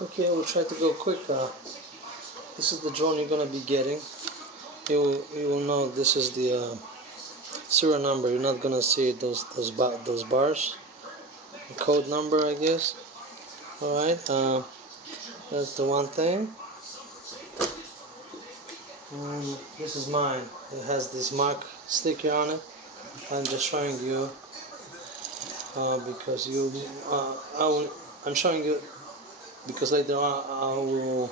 Okay, we'll try to go quick. This is the drone you're gonna be getting. You will know this is the serial number. You're not gonna see those bars. The code number, I guess. All right. That's the one thing. This is mine. It has this mark sticker on it. I'm just showing you because I'm showing you because later on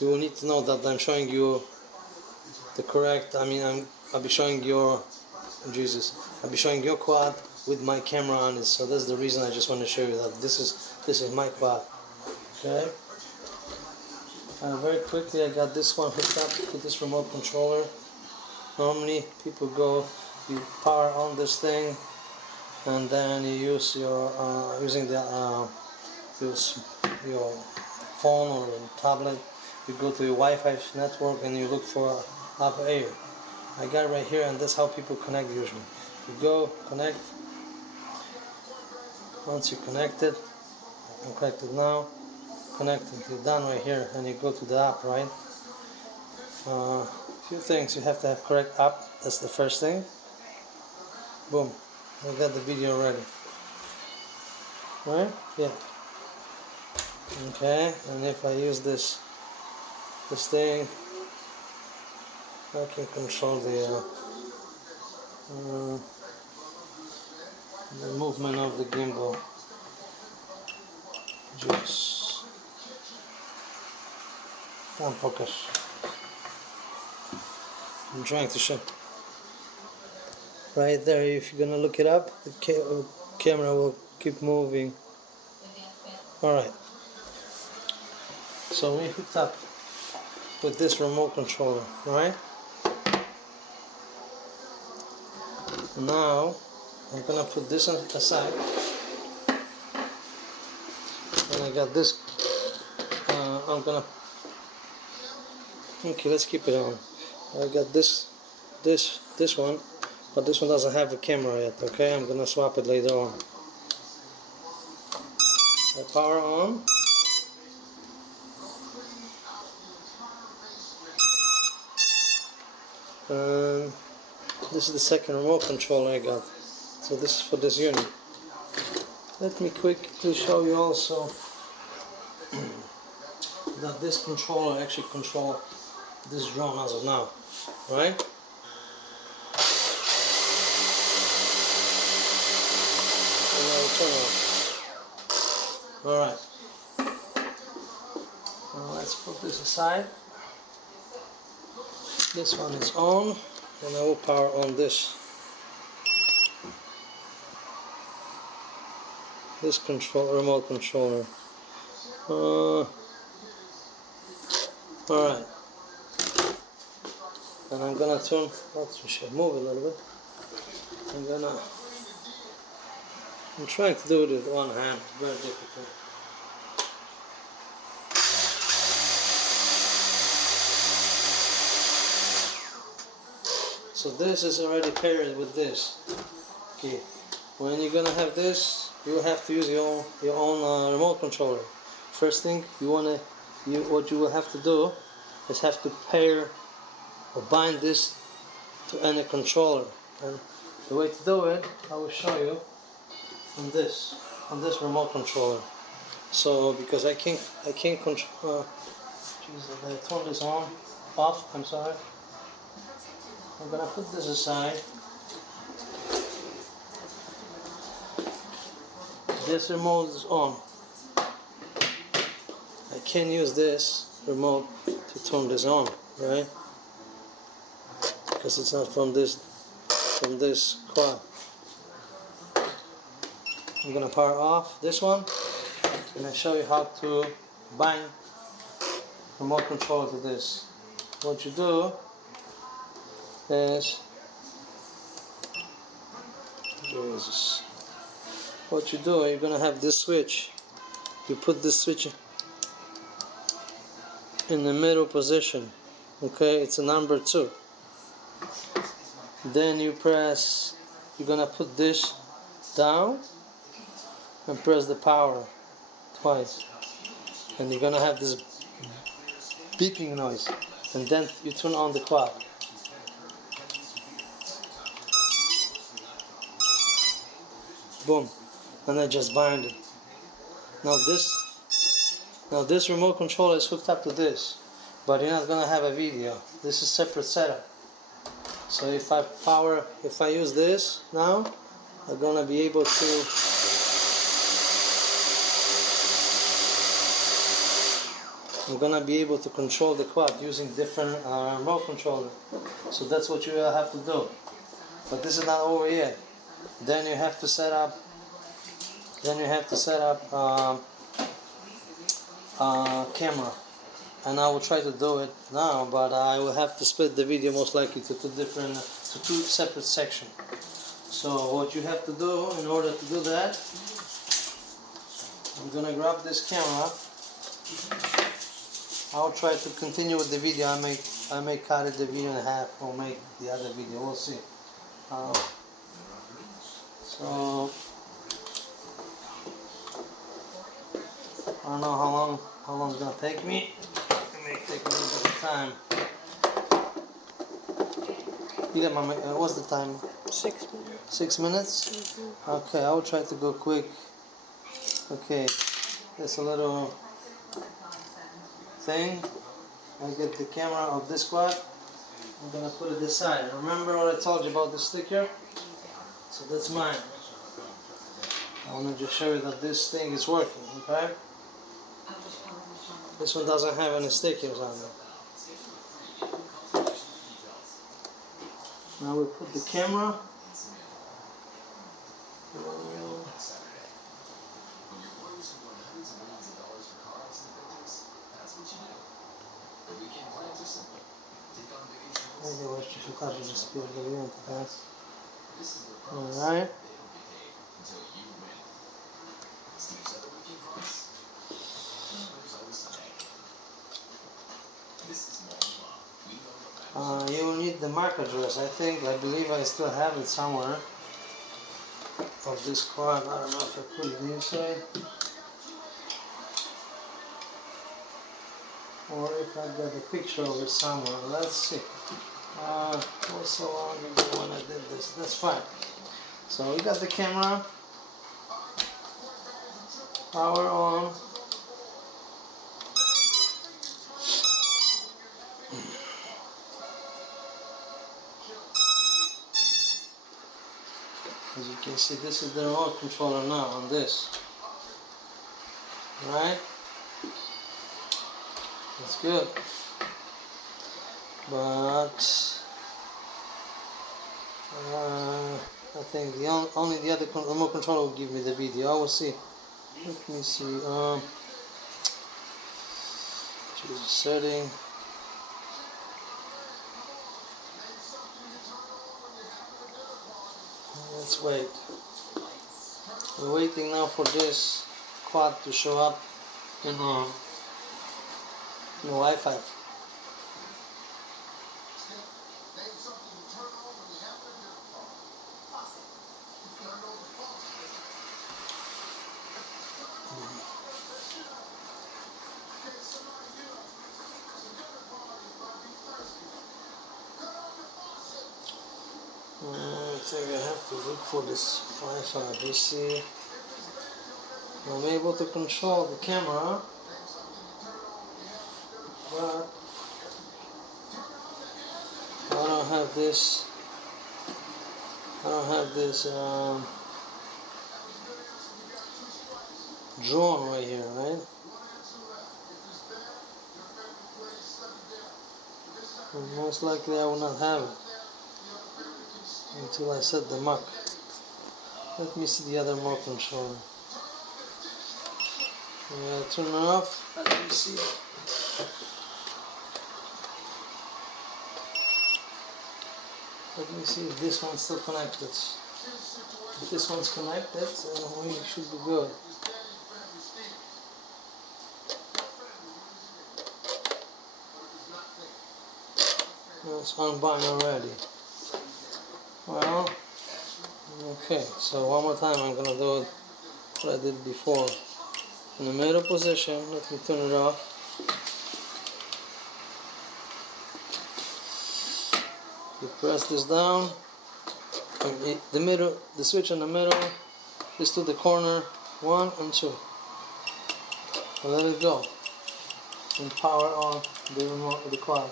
you will need to know that I'm showing you the correct. I'll be showing your I'll be showing your quad with my camera on it. So that's the reason I just want to show you that this is my quad. Okay. Very quickly, I got this one hooked up to this remote controller. Normally, people you power on this thing, and then you use your use your phone or your tablet. You go to your Wi-Fi network and you look for UpAir. I got it right here, and that's how people connect usually. You go connect. Once you connected, I'm connected now. Connected, you're done right here, and you go to the app, right? Few things you have to have correct app. That's the first thing. Boom, I got the video ready. Right? Yeah. Okay, and if I use this thing, I can control the movement of the gimbal. Just focus. I'm trying to show. Right there, if you're gonna look it up, the camera will keep moving. Alright. So we hooked up with this remote controller, right? Now I'm gonna put this aside, and I got this. Okay, let's keep it on. I got this one, but this one doesn't have a camera yet. Okay, I'm gonna swap it later on. I power on. And this is the second remote controller I got. So this is for this unit. Let me quickly show you also that this controller actually controls this drone as of now, right? And now turn on. Alright. Now let's put this aside. This one is on, and I will power on this remote controller. Alright. And I'm gonna turn, move a little bit. I'm trying to do it with one hand, it's very difficult. So this is already paired with this. Okay. When you're gonna have this, you have to use your own remote controller. First thing what you will have to do is have to pair or bind this to any controller. And the way to do it, I will show you on this remote controller. So because I can't control. I turn this off. I'm sorry. I'm gonna put this aside. This remote is on. I can use this remote to turn this on, right? Because it's not from this quad. I'm gonna power off this one, and I show you how to bind remote control to this. What you do is you're gonna have this switch. You put this switch in the middle position. Okay, it's a number 2. Then you're gonna put this down and press the power. twice, and you're gonna have this beeping noise, and then you turn on the quad. Boom, and I just bind it. Now this remote controller is hooked up to this, but you're not gonna have a video. This is separate setup. So if I use this now, I'm gonna be able to control the quad using different remote controller. So that's what you will have to do. But this is not over yet. Then you have to set up. Camera, and I will try to do it now, but I will have to split the video most likely to two separate sections. So what you have to do in order to do that, I'm gonna grab this camera. I'll try to continue with the video. I may cut it the video in half or make the other video. We'll see. So I don't know how long it's gonna take me. It may take a little bit of time. What's the time? 6 minutes. 6 minutes? Mm-hmm. Okay, I will try to go quick. Okay, there's a little thing. I get the camera of this quad. I'm gonna put it this side. Remember what I told you about the sticker? So that's mine. I want to just show you that this thing is working, okay? This one doesn't have any stickers on it. Now we put the camera. Alright. You will need the MAC address. I believe I still have it somewhere. Of this quad. I don't know if I put it inside. Or if I got a picture of it somewhere. Let's see. It was so long ago when I did this. That's fine. So we got the camera. Power on. As you can see, this is the remote controller now on this. Right? That's good. But I think only the other remote controller will give me the video. I will see. Let me see. Choose a setting. Let's wait. We're waiting now for this quad to show up in Wi-Fi. I think I have to look for this Wi-Fi. You see, I'm able to control the camera, but I don't have this. Drone right here, right? And most likely I will not have it until I set the MAC. Let me see the other remote controller. Turn it off. Let me see. Let me see if this one's still connected. If this one's connected, we should be good. It's unbound already. Well, okay, so one more time I'm gonna do it what I did before. in the middle position. Let me turn it off. You press this down. The switch in the middle is to the corner 1 and 2. And let it go. And power on the remote, the quad.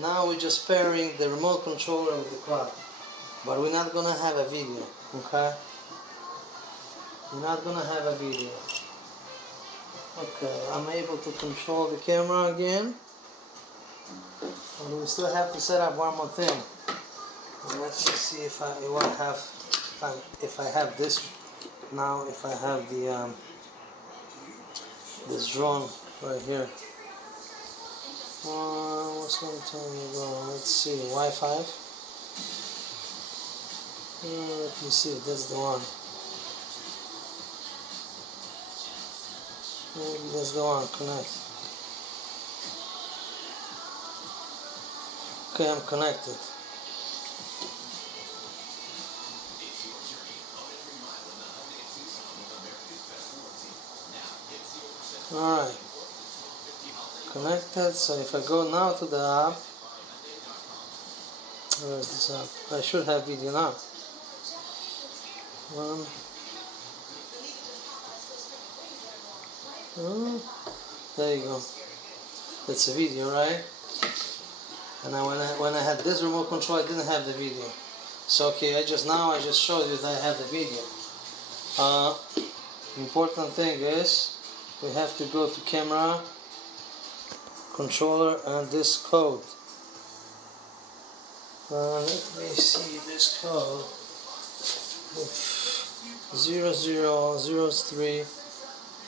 Now we're just pairing the remote controller with the quad, but we're not gonna have a video, okay? We're not gonna have a video. Okay, I'm able to control the camera again, and we still have to set up one more thing. Let me see if I have this now. If I have the this drone right here. What's going to tell me go? Let's see, Wi-Fi. Let me see if that's the one. Maybe that's the one. Connect. Okay, I'm connected. Alright. Connected, so if I go now to the app, where is this app? I should have video now. There you go. That's a video, right? And when I had this remote control, I didn't have the video. So okay, I just showed you that I have the video. Important thing is we have to go to camera, controller, and this code. Let me see this code. 0003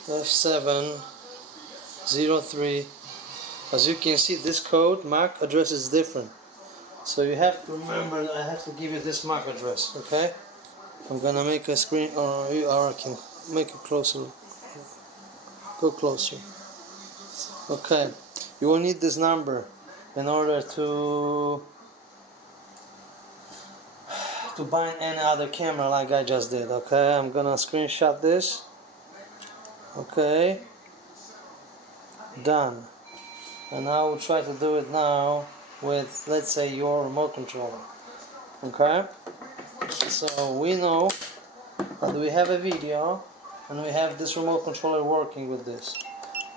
F703. As you can see, this code MAC address is different. So you have to remember that I have to give you this MAC address, okay? I'm gonna make a screen, or I can make it closer. Go closer. Okay. You will need this number in order to bind any other camera like I just did, okay? I'm gonna screenshot this. Okay. Done. And I will try to do it now with, let's say, your remote controller. Okay? So we know that we have a video and we have this remote controller working with this.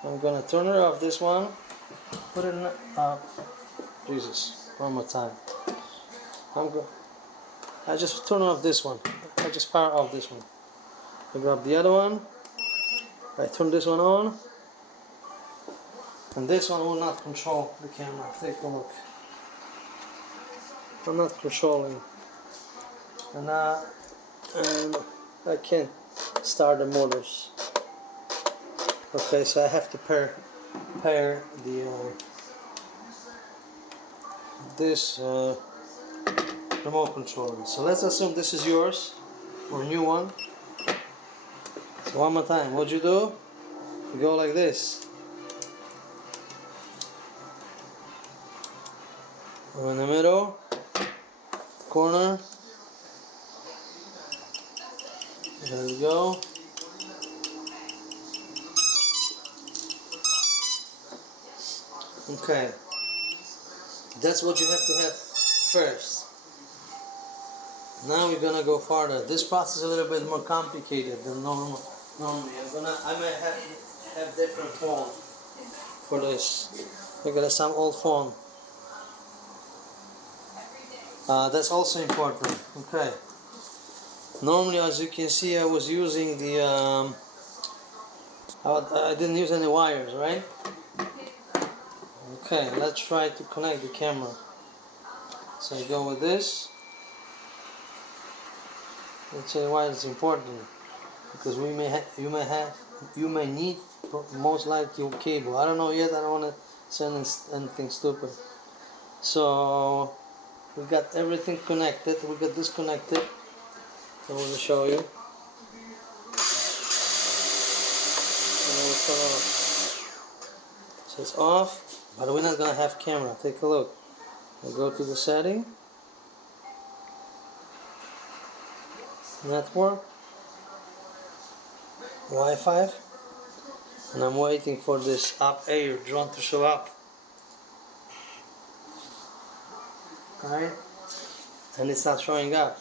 I'm gonna turn it off, this one. Put it in, Jesus, one more time. I just turn off this one. I just power off this one. I grab the other one. I turn this one on. And this one will not control the camera. Take a look. I'm not controlling. And I can't start the motors. Okay, so I have to pair the this remote controller. So let's assume this is yours, or a new one. So one more time, what you do? You go like this. Go in the middle, corner. There we go. Okay. That's what you have to have first. Now we're gonna go farther. This process is a little bit more complicated than normally. I might have different phone for this. I got some old phone. That's also important. Okay. Normally, as you can see, I was using the. I didn't use any wires, right? Okay. Let's try to connect the camera. So I go with this. Let's say why it's important, because you may need most likely your cable. I don't know yet. I don't want to send anything stupid. So we got everything connected. We got this connected. I want to show you. So it's off, but we're not gonna have camera. Take a look. I go to the setting. network, Wi-Fi, and I'm waiting for this UpAir drone to show up. Alright, and it's not showing up.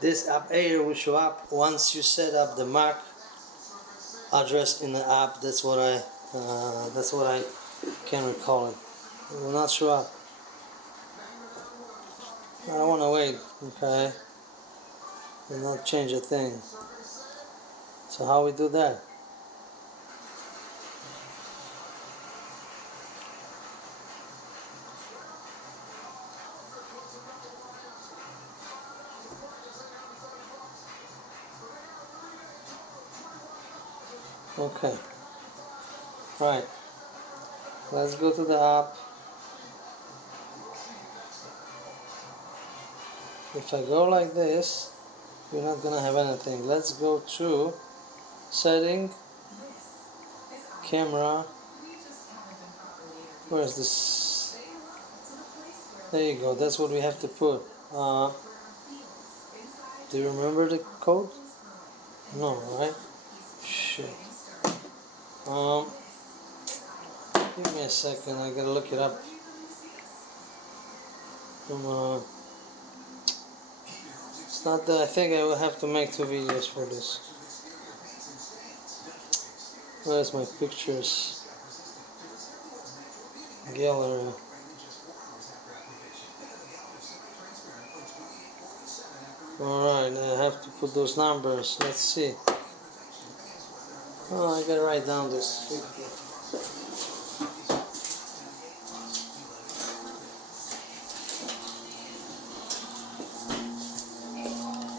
This UpAir will show up once you set up the MAC address in the app. That's what I can recall it. It will not show up. I don't want to wait, okay? Will not change a thing. So how we do that? Okay. Right. Let's go to the app. If I go like this, you're not gonna have anything. Let's go to setting, camera. Where's this? There you go. That's what we have to put. Do you remember the code? No, right? Shit. Give me a second. I gotta look it up. It's not that. I think I will have to make 2 videos for this. Where's my pictures? Gallery. Alright, I have to put those numbers. Let's see. Oh, I gotta write down this.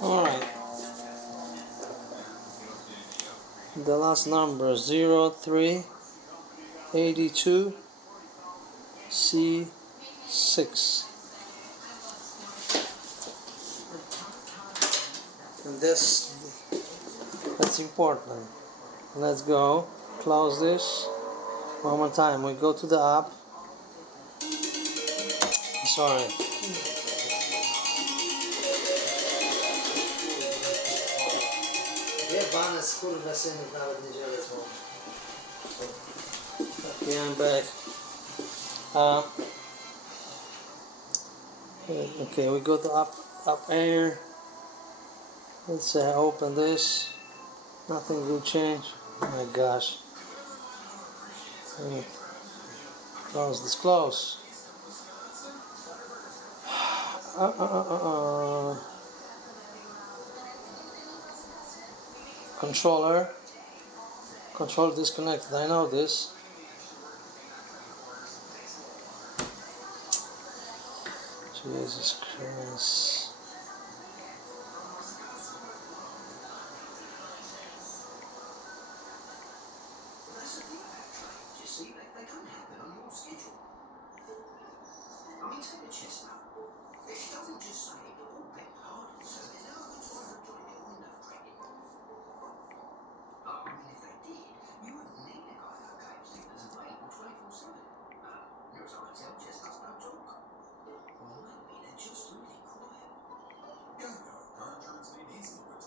Alright. The last number 0382 C6. And that's important. Let's go. Close this. One more time. We go to the app. Sorry. Okay, I'm back. Okay, we go to UpAir. Let's say I open this. Nothing will change. Oh my gosh. Close this. Close. Control disconnected. I know this. Jesus Christ.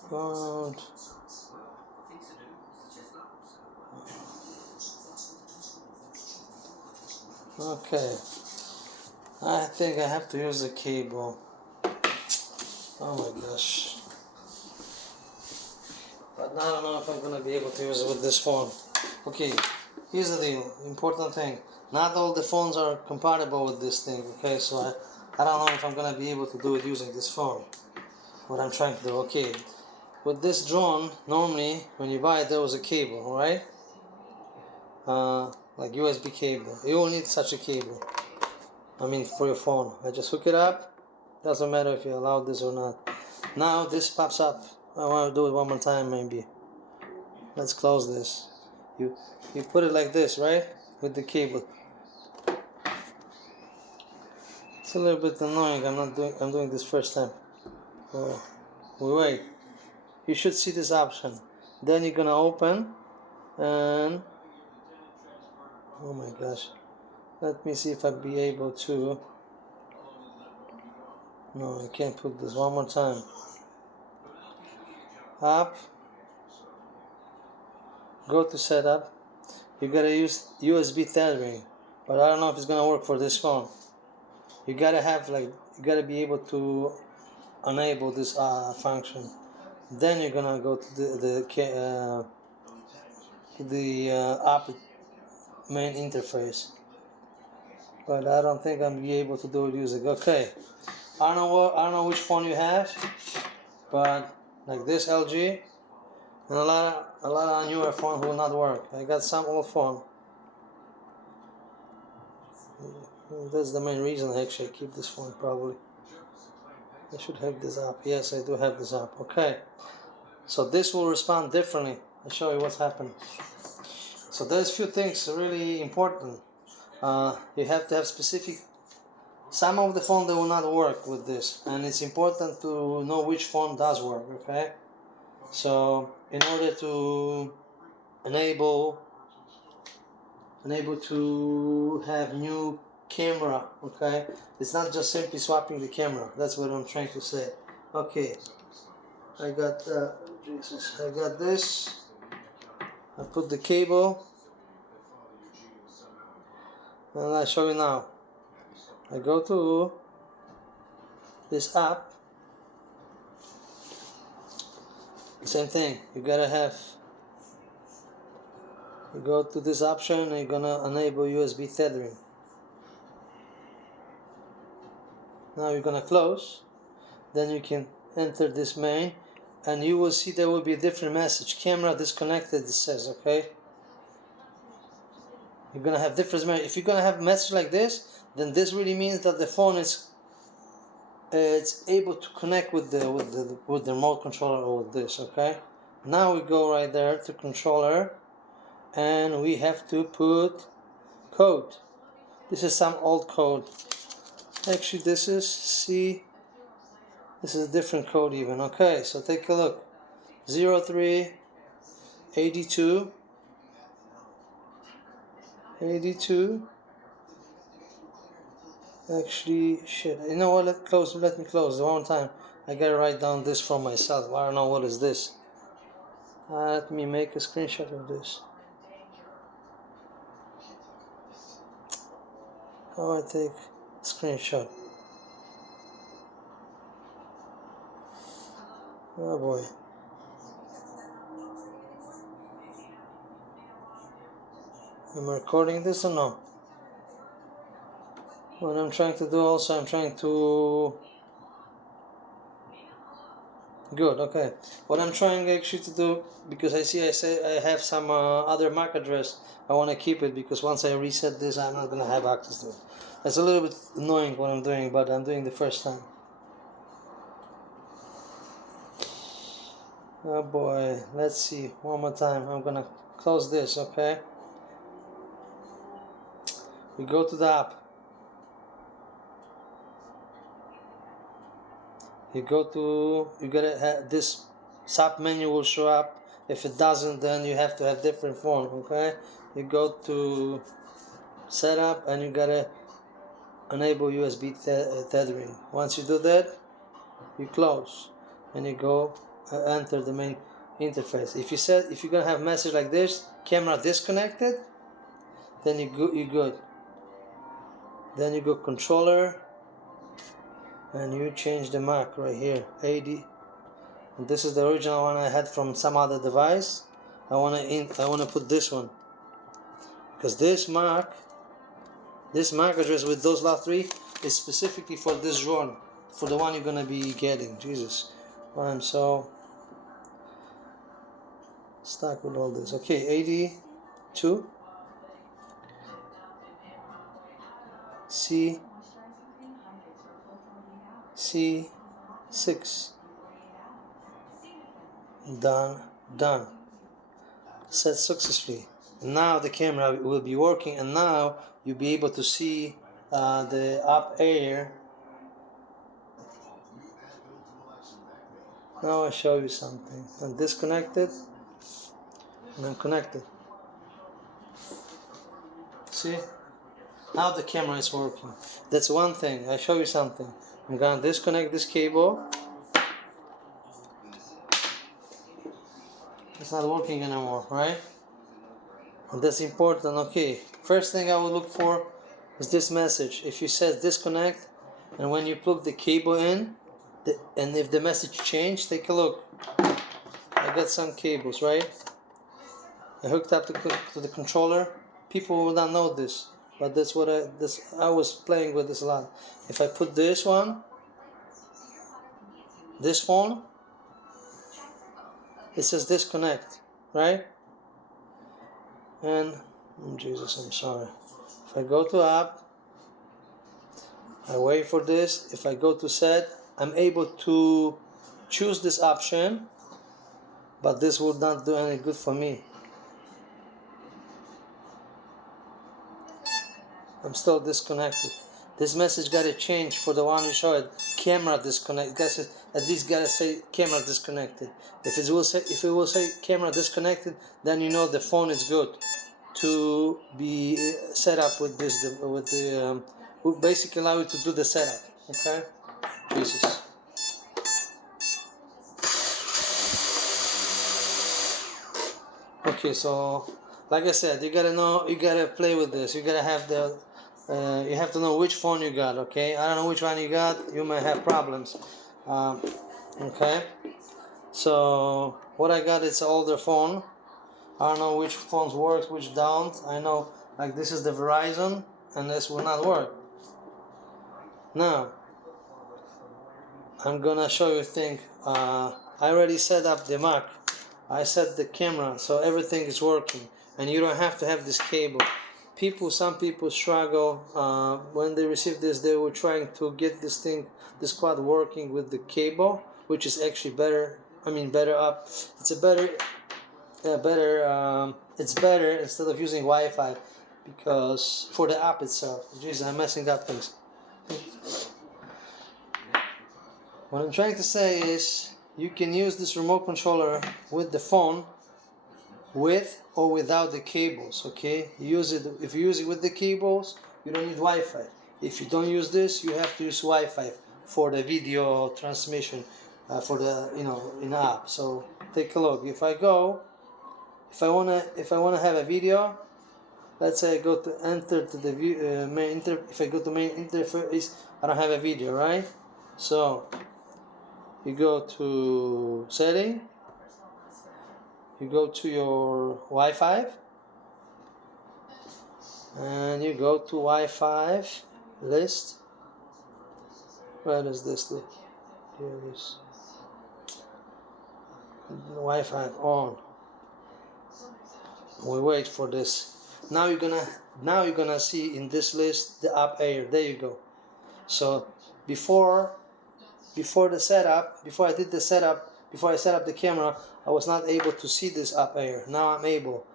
God. Okay. I think I have to use the cable. Oh my gosh. But I don't know if I'm gonna be able to use it with this phone. Okay, here's the deal. Important thing. Not all the phones are compatible with this thing, okay? So I don't know if I'm gonna be able to do it using this phone. What I'm trying to do, okay. With this drone, normally when you buy it, there was a cable, alright? Like USB cable. You will need such a cable. I mean, for your phone. I just hook it up. Doesn't matter if you allow this or not. Now this pops up. I want to do it one more time, maybe. Let's close this. You put it like this, right? With the cable. It's a little bit annoying. I'm doing this first time. Oh, wait. You should see this option. Then you're gonna open, and oh my gosh. Let me see if I'll be able to. No, I can't put this one more time. App, go to setup. You gotta use USB tethering, but I don't know if it's gonna work for this phone. You gotta have you gotta be able to enable this function. Then you're gonna go to the app main interface. But I don't think I'm be able to do it using. Okay, I don't know which phone you have, but like this LG, and a lot of newer phone will not work. I got some old phone. That's the main reason actually I keep this phone probably. I should have this app. Yes, I do have this app. Okay, so this will respond differently. I'll show you what's happened. So there's few things really important. You have to have specific. Some of the phone that will not work with this, and it's important to know which phone does work. Okay, so in order to enable to have new camera, okay, it's not just simply swapping the camera. That's what I'm trying to say. Okay, I got I got this. I put the cable, and I'll show you now. I go to this app. Same thing. You gotta have. You go to this option and you're gonna enable USB tethering. Now you're gonna close. Then you can enter this main, and you will see there will be a different message. Camera disconnected. It says, okay. You're gonna have different message. If you're gonna have a message like this, then this really means that the phone is it's able to connect with the remote controller or with this. Okay. Now we go right there to controller, and we have to put code. This is some old code. Actually, this is this is a different code even. Okay, so take a look. 0382 Actually, shit. You know what? Let me close one time. I gotta write down this for myself. I don't know what is this. Let me make a screenshot of this. How I take a screenshot? Oh boy. Am I recording this or no? What I'm trying to do also, I'm trying to... Good, okay. What I'm trying actually to do, because I have some other MAC address, I want to keep it because once I reset this, I'm not going to have access to it. It's a little bit annoying what I'm doing, but I'm doing the first time. Oh boy, let's see, one more time. I'm going to close this, okay? We go to the app. You gotta have this sub menu will show up. If it doesn't, then you have to have different phone, okay? You go to setup and you gotta enable USB tethering. Once you do that, you close and you go enter the main interface. If you're gonna have a message like this, camera disconnected, then you good. Then you go controller and you change the MAC right here, 80. And this is the original one I had from some other device. I wanna put this one because this MAC address with those last three is specifically for this one, for the one you're gonna be getting. Jesus, I'm so stuck with all this. Okay, 82 C6. Done. Set successfully. Now the camera will be working, and now you'll be able to see the UpAir. Now I'll show you something. I'm disconnected and I'm connected. See? Now the camera is working. That's one thing. I'll show you something. I'm gonna disconnect this cable. it's not working anymore, right? And that's important. Okay, first thing I will look for is this message. If you said disconnect, and when you plug the cable in, and if the message changed, take a look. I got some cables, right? I hooked up to the controller. People will not know this, but that's what I was playing with this a lot. If I put this one, this phone, it says disconnect, right? And oh Jesus, I'm sorry. If I go to app, I wait for this. If I go to set, I'm able to choose this option, but this would not do any good for me. I'm still disconnected. This message gotta change for the one you showed. Camera disconnect. Guys, at least gotta say camera disconnected. If it will say camera disconnected, then you know the phone is good to be set up with this. Will basically allow you to do the setup. Okay. Jesus. Okay, so like I said, you gotta know, you gotta play with this. You gotta have you have to know which phone you got. Okay, I don't know which one you got. You might have problems. Okay, so what I got is an older phone. I don't know which phones work, which don't. I know like this is the Verizon, and this will not work. Now I'm gonna show you a thing. I already set up the Mac. I set the camera, so everything is working, and you don't have to have this cable. Some people struggle when they receive this. They were trying to get this quad working with the cable, which is actually better. I mean, better up. It's a better, it's better instead of using Wi-Fi, because for the app itself. Jeez, I'm messing up things. What I'm trying to say is you can use this remote controller with the phone with or without the cables, okay? If you use it with the cables, you don't need Wi-Fi. If you don't use this, you have to use Wi-Fi for the video transmission, for the in app. So take a look. If I wanna have a video, let's say I go to enter to the view main if I go to main interface, I don't have a video, right? So you go to setting, you go to your Wi-Fi, and you go to Wi-Fi list. Where is this? Here it is. Wi-Fi on. We wait for this. Now you're gonna see in this list the UpAir. There you go. So before the setup, before I set up the camera, I was not able to see this UpAir. Now I'm able,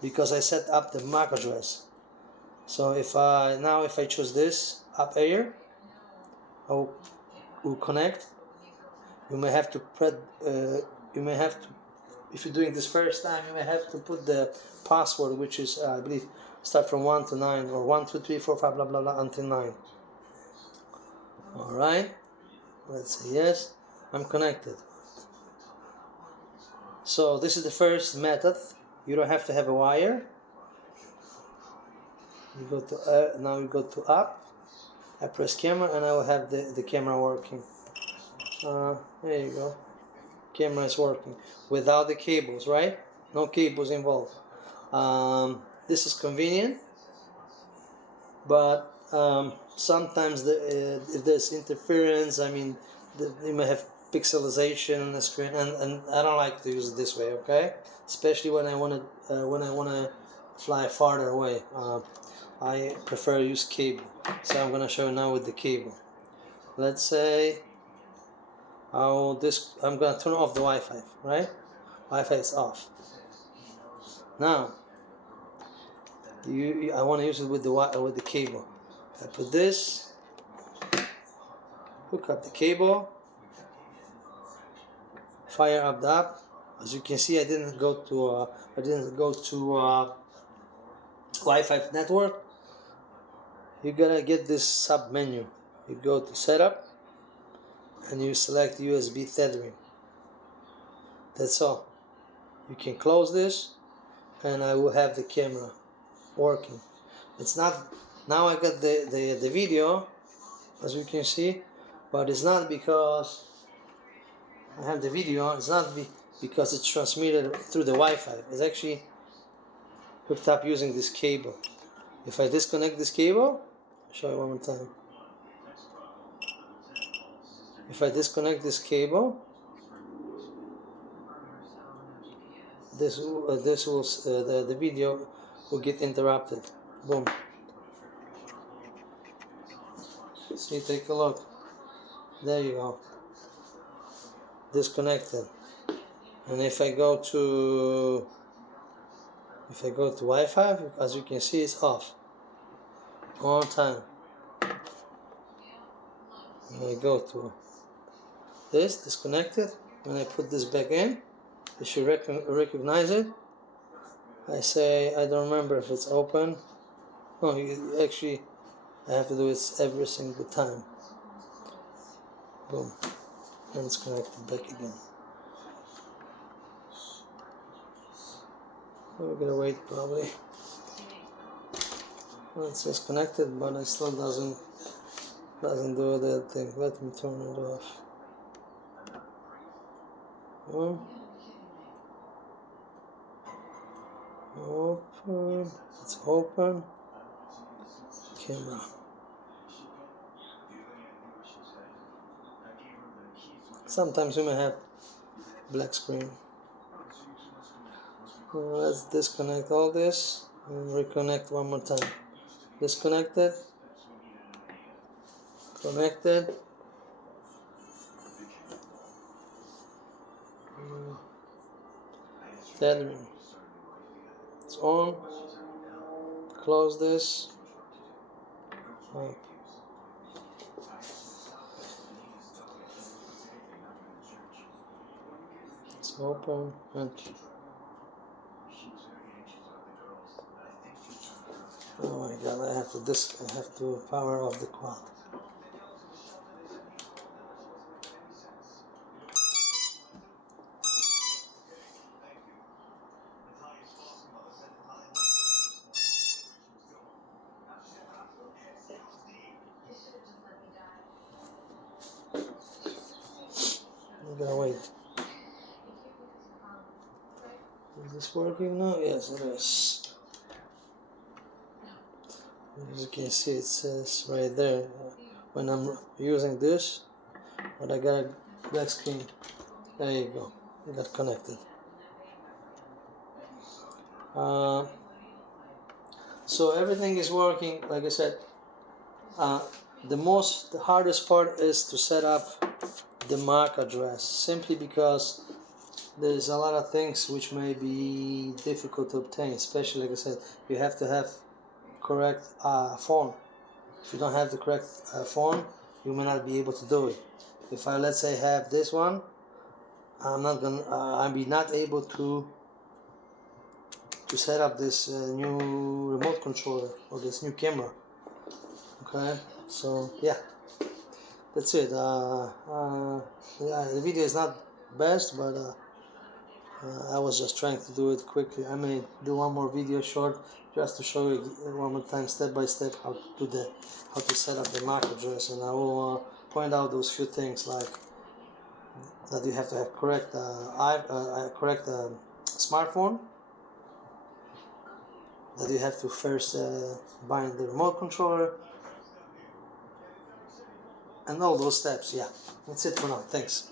because I set up the MAC address. So if I choose this UpAir, I will connect. You may have to if you're doing this first time, you may have to put the password, which is I believe start from 1 to 9, or 1 2 3 4 5 blah blah blah until 9. All right. Let's say yes, I'm connected. So this is the first method. You don't have to have a wire. You go to now you go to app. I press camera, and I will have the camera working. There you go. Camera is working without the cables, right? No cables involved. This is convenient, but sometimes if there's interference, I mean, you may have pixelization on the screen, and I don't like to use it this way. Okay, especially when I wanna fly farther away. I prefer to use cable. So I'm gonna show you now with the cable. Let's say I'm gonna turn off the Wi-Fi, right? Wi-Fi is off. Now I want to use it with the cable. I put this, hook up the cable, fire up the app. As you can see, I didn't go to Wi-Fi network. You gotta get this sub menu. You go to setup, and you select USB tethering. That's all. you can close this, and I will have the camera working. It's not, now I got the video, as you can see, but it's not because I have the video on, it's not because it's transmitted through the Wi-Fi. It's actually hooked up using this cable. If I disconnect this cable, I'll show you one more time. If I disconnect this cable, the video will get interrupted. Boom. See, take a look. There you go. Disconnected. And if I go to Wi-Fi, as you can see, it's off all the time. And I go to this, disconnected. When I put this back in, it should recognize it. I say, I don't remember if it's open. No, actually, I have to do it every single time. Boom. And it's connected back again. We're gonna wait probably. Well, it says connected, but it still doesn't do that thing. Let me turn it off. Open. It's open. Camera. Sometimes we may have black screen. Let's disconnect all this and reconnect one more time. Disconnected. Connected. Tethering. It's on. Close this. Up. It's open and oh my god, I have to power off the quad. I'm gonna wait. Is this working now? Yes, it is. As you can see, it says right there when I'm using this, but I got a black screen. There you go. I got connected. So everything is working. Like I said, the hardest part is to set up the MAC address, simply because there's a lot of things which may be difficult to obtain, especially, like I said, you have to have correct phone. If you don't have the correct phone, you may not be able to do it. If I, let's say, have this one, I'll be not able to set up this new remote controller or this new camera. Okay, so yeah, that's it. Yeah, the video is not best, but I was just trying to do it quickly. I may do one more video short just to show you one more time, step by step, how to set up the MAC address, and I will point out those few things, like that you have to have correct smartphone, that you have to first bind the remote controller, and all those steps. Yeah, that's it for now. Thanks.